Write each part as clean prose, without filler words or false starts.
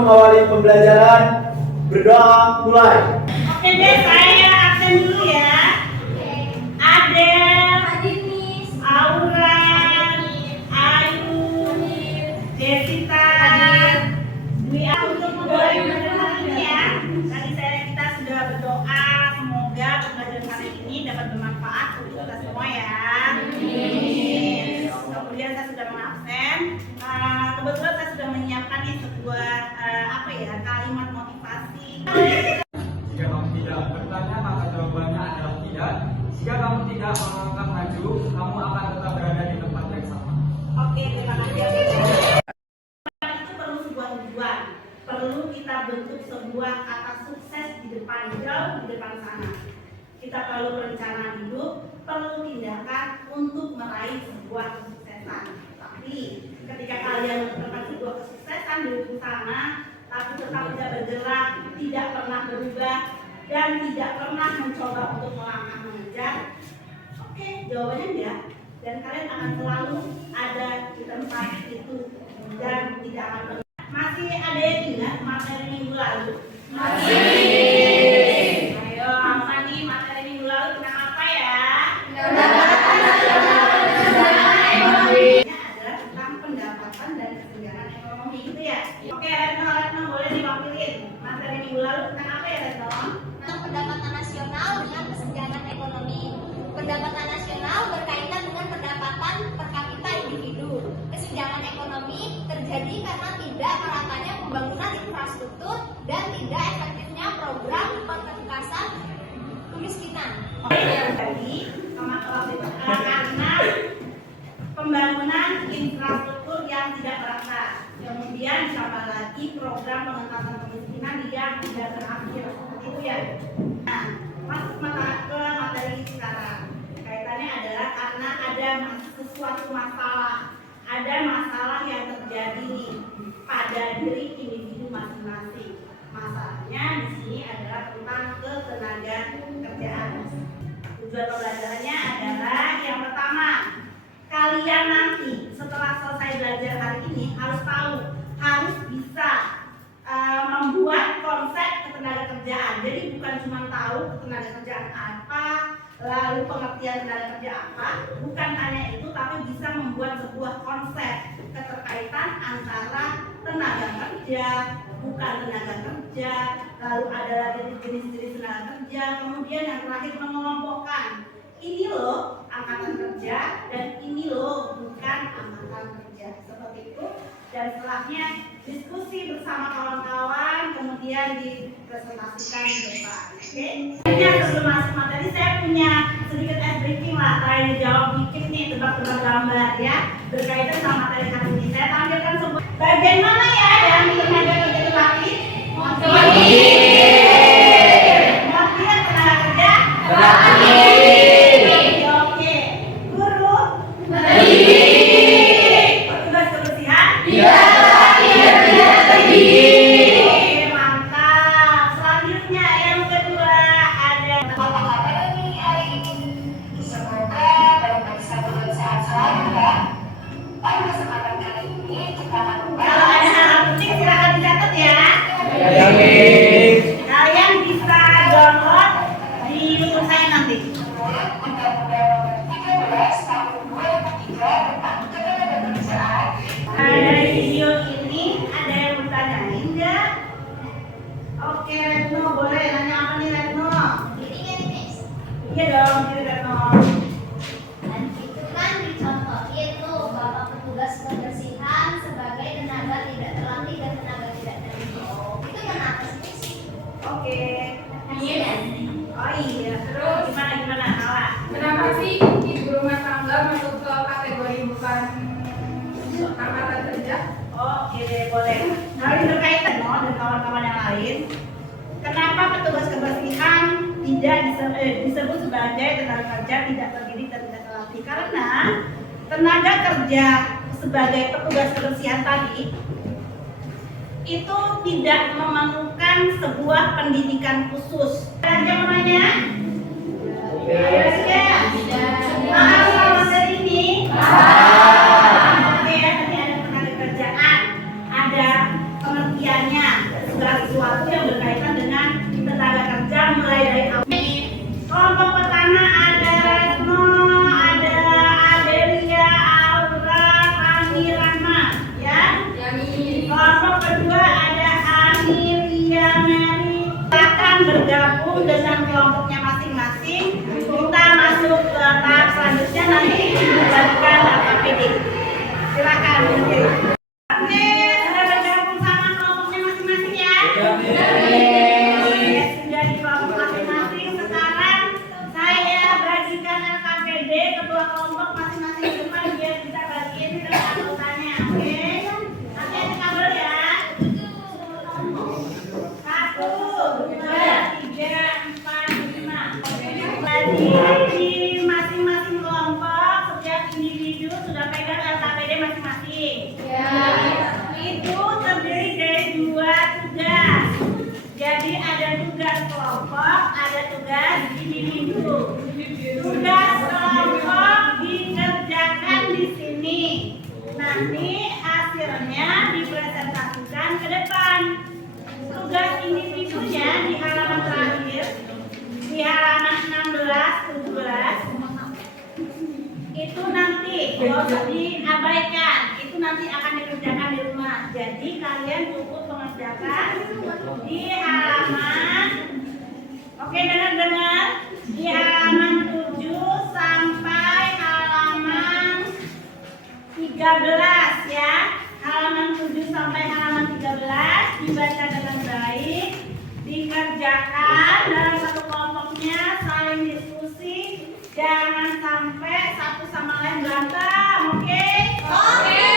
mengawali pembelajaran, berdoa mulai. Oke deh, saya absen dulu ya. Adel, Aura, Ayu, Jessica, Dwi untuk memulai pembelajaran hari ini ya. Tadi kita sudah berdoa, semoga pembelajaran hari ini dapat bermanfaat untuk kita semua ya. Kemudian saya sudah mengabsen. Kebetulan saya sudah menyiapkan sebuah kalimat motivasi. Jika kamu tidak bertanya, maka jawabannya adalah tidak. Jika kamu tidak melangkah maju, kamu akan tetap berada di tempat yang sama. Oke, terima kasih. Itu perlu sebuah tujuan. Perlu kita bentuk sebuah kata sukses di depan, jauh di depan sana. Kita perlu perencanaan hidup, perlu tindakan untuk meraih sebuah kesuksesan. Tapi ketika kalian menemukan sebuah kesuksesan di ujung sana, tapi tetap tidak bergerak, tidak pernah berubah, dan tidak pernah mencoba untuk melangkah mengejar, oke, jawabannya enggak. Dan kalian akan selalu ada di tempat itu dan tidak akan pernah. Masih ada yang ingat materi minggu lalu? Masih. Ayo, apa nih materi minggu lalu tentang apa ya? Adalah tentang pendapatan dan kesenjangan ekonomi gitu ya. Oke, Retno boleh diwakilin. Materi minggu lalu tentang apa ya, Retno? Tentang pendapatan nasional dengan kesenjangan ekonomi. Pendapatan nasional berkaitan dengan pendapatan per kapita individu. Kesenjangan ekonomi terjadi karena tidak meratanya pembangunan infrastruktur dan tidak efektifnya program pengentasan kemiskinan. Jadi, karena pembangunan infrastruktur yang tidak merata, kemudian ditambah lagi program pengentasan kemiskinan yang tidak berakhir, seperti itu ya. Nah, masuk ke materi sekarang. Kaitannya adalah karena ada sesuatu masalah, ada masalah yang terjadi nih pada diri individu masing-masing. Masalahnya di sini adalah tentang ketenaga kerjaan. Tujuan pembelajarannya adalah yang pertama, kalian nanti setelah selesai belajar hari ini harus tahu, harus bisa membuat konsep ketenaga kerjaan. Jadi bukan cuma tahu ketenaga kerjaan apa, lalu pengertian tenaga kerja apa, bukan hanya itu, tapi bisa membuat sebuah konsep keterkaitan antara tenaga kerja, bukan tenaga kerja, lalu ada lagi jenis-jenis tenaga kerja, kemudian yang terakhir mengelompokkan. Ini loh angkatan kerja dan ini loh bukan angkatan kerja, seperti itu. Dan setelahnya diskusi bersama kawan-kawan, kemudian dipresentasikan di depan. Oke? Sebelum masuk materi, saya punya sedikit briefing lah, tanya jawab dikit nih, tebak-tebak gambar ya, berkaitan sama materi hari ini. Saya tampilkan sebuah bagian mana ya yang tenaga kerja lelaki? Mobil tenaga kerja lelaki. Oke. Guru? Petugas kebersihan? Oke, mantap. Selanjutnya yang kedua ada Semoga dalam kesehatan sehat selalu ya. Pada kesempatan kali ini kita akan kalau ada hal penting silakan dicatat ya. Kalian bisa download di YouTube saya nanti. Undang-Undang 13 tahun 2003 tentang ketenagakerjaan. Dari video ini ada yang bertanyain nggak? Oke, Retno, boleh nanya apa nih, Retno? Iya dong, ini Retno. Dan itu kan dicontohin tuh Bapak petugas kebersihan sebagai tenaga tidak terlatih dan tenaga tidak terlatih. Itu kenapa sih? Oke. Iya. Oh iya. Terus gimana Nala? Kenapa sih ibu rumah tangga masuk ke kategori bukan angkatan kerja? Oke deh, boleh. Hal ini berkaitan dan kawan-kawan yang lain. Kenapa petugas kebersihan tidak disebut sebagai tenaga kerja tidak terdidik dan tidak terlatih? Karena tenaga kerja sebagai petugas kebersihan tadi itu tidak memerlukan sebuah pendidikan khusus. Dan jawabannya? Apa materi ini? Oke, tadi ada tenaga kerjaan, ada pengertiannya. bergabung dengan kelompoknya masing-masing. Kita masuk ke tahap selanjutnya, nanti membagikan KPD. Silakan. Oke, sudah bergabung sama kelompoknya masing-masing ya. Sudah di kelompok masing-masing. Sekarang saya bagikan LKPD ketua kelompok masing-masing di depan biar kita bagiin ke anggotanya. Oke, nanti ada kabel ya. 1, 2, 3, 4, 5. Jadi di masing-masing kelompok setiap individu sudah pegang LKPD masing-masing. Itu terdiri dari 2 tugas. Jadi ada tugas kelompok, ada tugas individu. Tugas kelompok dikerjakan di sini. Nanti hasilnya dipresentasikan ke depan. Tugas individunya di halaman terakhir, di halaman 16, 17, itu nanti kalau diabaikan, itu nanti akan dikerjakan di rumah. Jadi kalian cukup mengerjakan di halaman, oke, dengar-dengar, di halaman 7 sampai halaman 13 ya. Halaman 7 sampai halaman 13 dibaca dengan baik, dikerjakan dalam satu kelompoknya, saling diskusi, jangan sampai satu sama lain berantem, oke? Oke.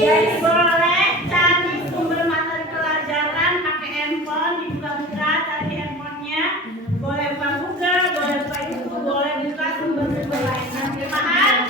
Jadi boleh cari sumber materi pelajaran pakai handphone, dibuka-buka, cari handphonenya, boleh buka Google, boleh buka YouTube, boleh buka sumber-sumber lain. Nanti paham?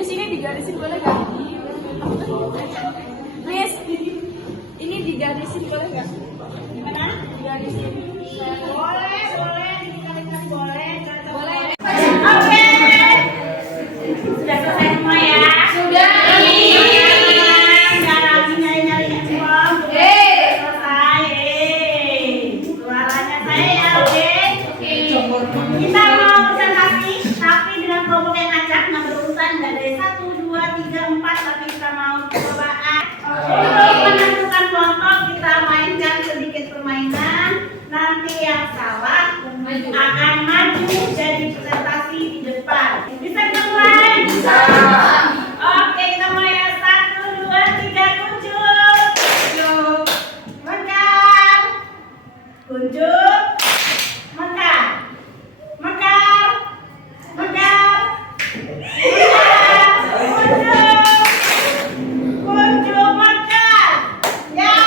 Miss, ini digarisin boleh nggak? Miss, ini digarisin boleh nggak? Gimana? Digarisin. Boleh, digariskan boleh. Boleh. Oke. Sudah selesai semua ya? Sudah. Nggak lagi nyari-nyari handphone. Selesai. Suaranya saya ya, oke? Kita mau presentasi, tapi dengan kelompok yang acak, nggak berurusan, nggak dari 1, 2, 3, 4, tapi kita mau percobaan. Untuk menentukan kelompok, kita mainkan sedikit permainan. Nanti yang salah akan maju jadi presentasi di depan. Bisa kita mulai? Bisa. Oke, kita mulai ya. 1, 2, 3, kuncup. Mekar. Kuncup. Mekar. Mekar. Mekar. Kuncup mekar. Ya.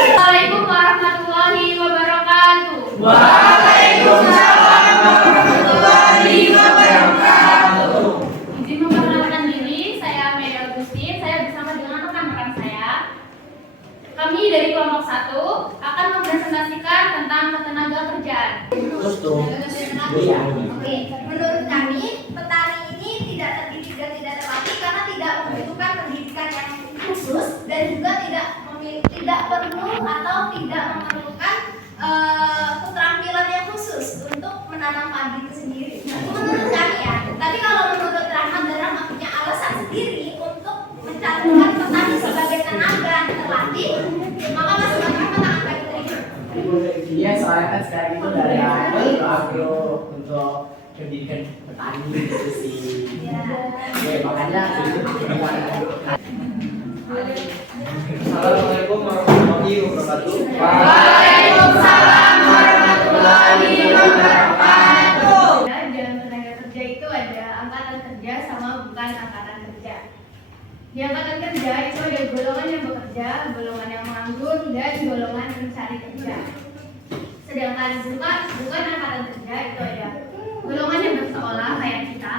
Assalamualaikum warahmatullahi wabarakatuh. Waalaikumsalam warahmatullahi wabarakatuh. Izin memperkenalkan diri, saya Mary Agustin. Saya bersama dengan rekan-rekan saya. Kami dari kelompok 1 akan mempresentasikan tentang ketenaga kerjaan. Iya. Oke, menurut kami petani ini tidak terdidik dan tidak terlatih karena tidak membutuhkan pendidikan yang khusus dan juga tidak perlu atau tidak memerlukan keterampilan yang khusus untuk menanam padi itu sendiri. Itu menurut kami ya. Tapi kalau menurut Rahmat dan Rahmat punya alasan sendiri untuk mencalonkan petani sebagai tenaga terlatih, maka masing-masing tangan kami terima. Iya, soalnya kan sekarang itu dari agro untuk pendidikan petani gitu sih. Ya. Oke, makanya itu Assalamualaikum warahmatullahi wabarakatuh. Waalaikumsalam warahmatullahi wabarakatuh. Dalam tenaga kerja itu ada angkatan kerja sama bukan angkatan kerja. Di angkatan kerja itu ada golongan yang bekerja, golongan yang menganggur, dan golongan mencari kerja. Sedangkan bukan angkatan kerja itu ada golongan yang bersekolah kayak kita.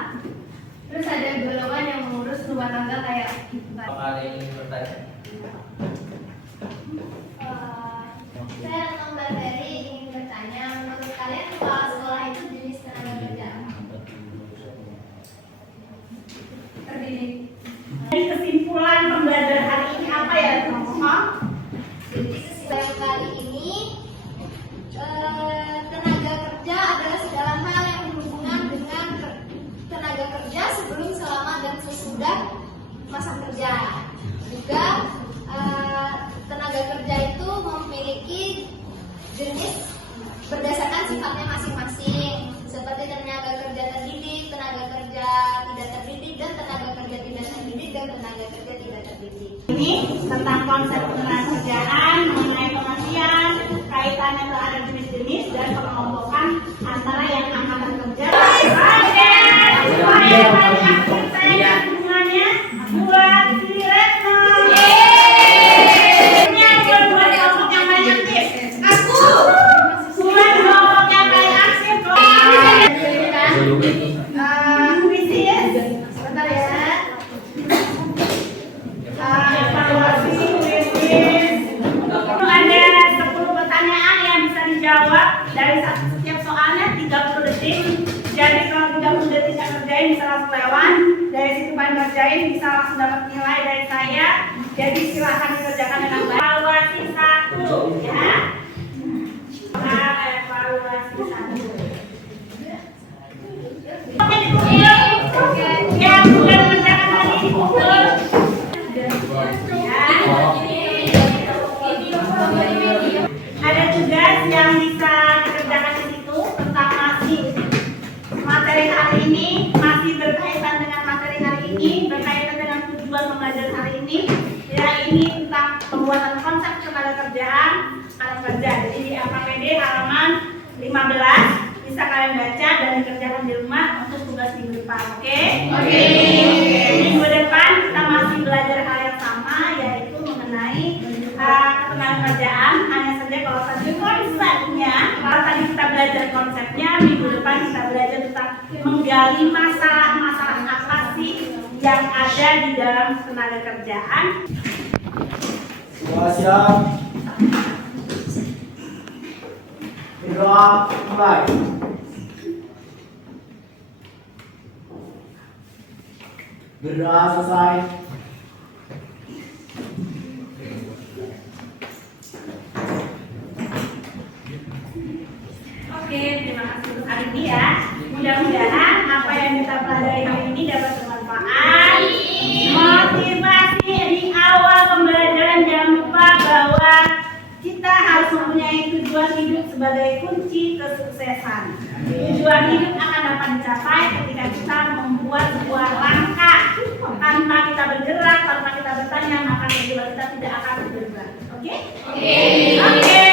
Terus ada golongan yang mengurus rumah tangga kayak kita. Apa ada yang ingin bertanya? Saya atau Mbak Ferry ingin bertanya, menurut kalian kepala sekolah itu jenis tenaga kerja apa? Terdidik. Jadi kesimpulan pembelajaran hari ini apa ya teman-teman? Jadi kesimpulan kali ini tenaga kerja adalah segala hal yang berhubungan dengan tenaga kerja sebelum, selama, dan sesudah masa kerja. Juga tenaga kerja itu memiliki jenis berdasarkan sifatnya masing-masing, seperti tenaga kerja terdidik, tenaga kerja tidak terdidik, dan tenaga kerja tidak terdidik, dan tenaga kerja tidak terdidik. Ini tentang konsep ketenagakerjaan, mengenai pengertian, kaitannya terhadap jenis-jenis dan pengelompokan antara yang angkatan kerja. Hubungannya buat si Retno. Ini buat kelompok yang paling aktif. Aku. Buat kelompok yang paling aktif. Krisis. Sebentar ya. Evaluasi krisis. Ada 10 pertanyaan yang bisa dijawab dari setiap soalnya 30 detik. Jadi kalau 30 detik nggak kerjain bisa langsung lewat. Dari situ banyak kerjain bisa langsung dapat nilai dari saya. Jadi silahkan dikerjakan dengan baik. Evaluasi 1 ya. Nah, evaluasi 1. Yang sudah mengerjakan tadi dipukul. Ada tugas yang bisa dikerjakan di situ tentang masih materi hari ini, masih berkaitan dengan materi hari ini, berkaitan dengan tujuan pembelajaran hari ini. Ya, ini tentang pembuatan konsep ketenaga kerjaan alat kerja. Jadi di AKPD halaman 15 bisa kalian baca dan dikerjakan di rumah untuk tugas minggu depan. Oke? Oke. Minggu depan kita masih belajar hal yang sama, yaitu mengenai ketenagakerjaan. Hanya saja kalau tadi konsepnya, kalau tadi kita belajar konsepnya, minggu depan kita belajar tentang menggali masalah-masalah apa sih yang ada di dalam ketenaga kerjaan. Semua siap. Berdoa mulai. Berdoa selesai. Oke, terima kasih untuk hari ini ya. Mudah-mudahan apa yang kita pelajari hari ini dapat bermanfaat. Motivasi di awal pembelajaran, jangan lupa bahwa kita harus mempunyai tujuan hidup sebagai kunci kesuksesan. Tujuan hidup akan dapat dicapai ketika kita membuat sebuah langkah. Tanpa kita bergerak, tanpa kita bertanya, maka tujuan kita tidak akan bergerak. Oke? Oke.